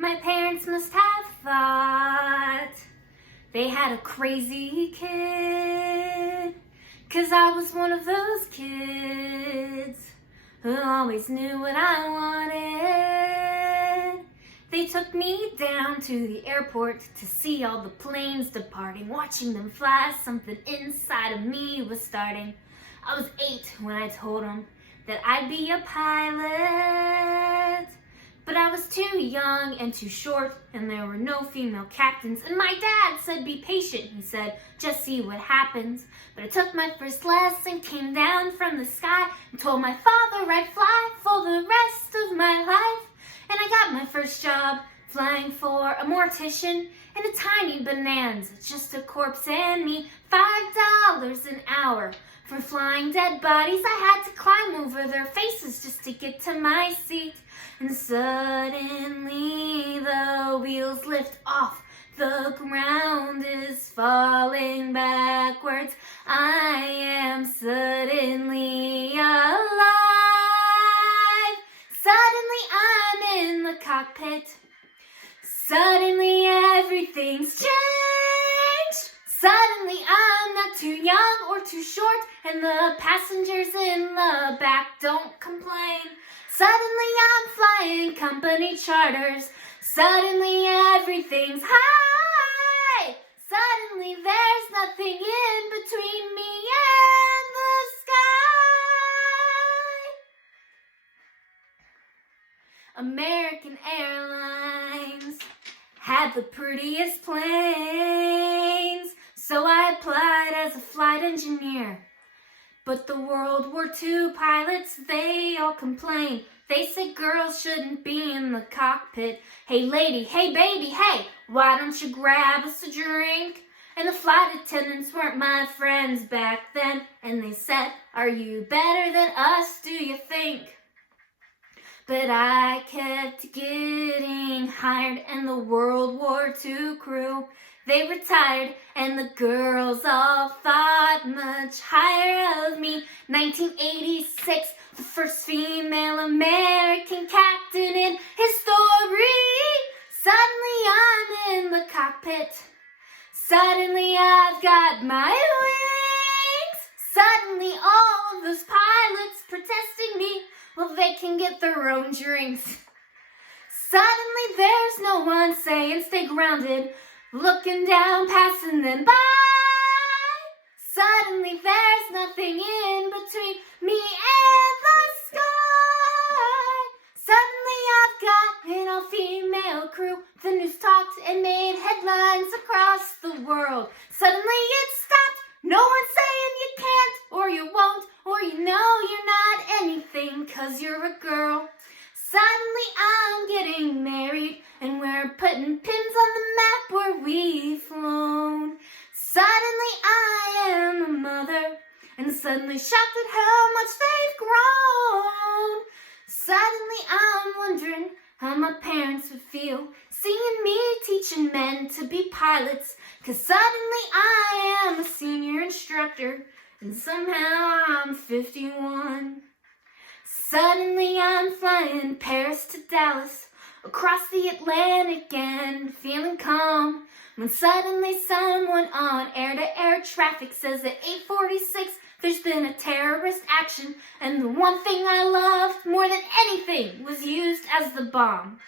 My parents must have thought they had a crazy kid, 'cause I was one of those kids who always knew what I wanted. They took me down to the airport to see all the planes departing. Watching them fly, something inside of me was starting. I was 8 when I told them that I'd be a pilot. But I was too young and too short, and there were no female captains. And my dad said, be patient, he said, just see what happens. But I took my first lesson, came down from the sky, and told my father I'd fly for the rest of my life. And I got my first job flying for a mortician in a tiny Bonanza, just a corpse and me, $5 an hour. For flying dead bodies, I had to climb over their faces just to get to my seat. And suddenly the wheels lift off, the ground is falling backwards. I am suddenly alive. Suddenly I'm in the cockpit. Suddenly everything's changed. Suddenly I'm not too young or too short, and the passengers in the back don't complain. Suddenly I'm flying company charters. Suddenly everything's high. Suddenly there's nothing in between me and the sky. American Airlines had the prettiest planes, so I applied as a flight engineer. But the World War II pilots, they all complain. They say girls shouldn't be in the cockpit. Hey lady, hey baby, hey, why don't you grab us a drink? And the flight attendants weren't my friends back then, and they said, are you better than us, do you think? But I kept getting hired, and the World War II crew, they retired, and the girls all thought much higher of me. 1986, the first female American captain in history. Suddenly I'm in the cockpit. Suddenly I've got my wings. Suddenly all of those pilots protesting me, well, they can get their own drinks. Suddenly there's no one saying stay grounded, looking down, passing them by. Suddenly there's nothing in between me and the sky. Suddenly I've got an all-female crew. The news talked and made headlines across the world. Suddenly it stopped. No one's saying you can't, or you won't, or you know you're not anything 'cause you're a girl. Suddenly I'm getting married, and we're putting pins on the map where we've flown. Suddenly I am a mother, and suddenly shocked at how much they've grown. Suddenly I'm wondering how my parents would feel seeing me teaching men to be pilots, 'cause suddenly I am a senior instructor, and somehow I'm 51. Suddenly I'm flying Paris to Dallas, across the Atlantic and feeling calm, when suddenly someone on air-to-air traffic says at 8:46 there's been a terrorist action, and the one thing I loved more than anything was used as the bomb.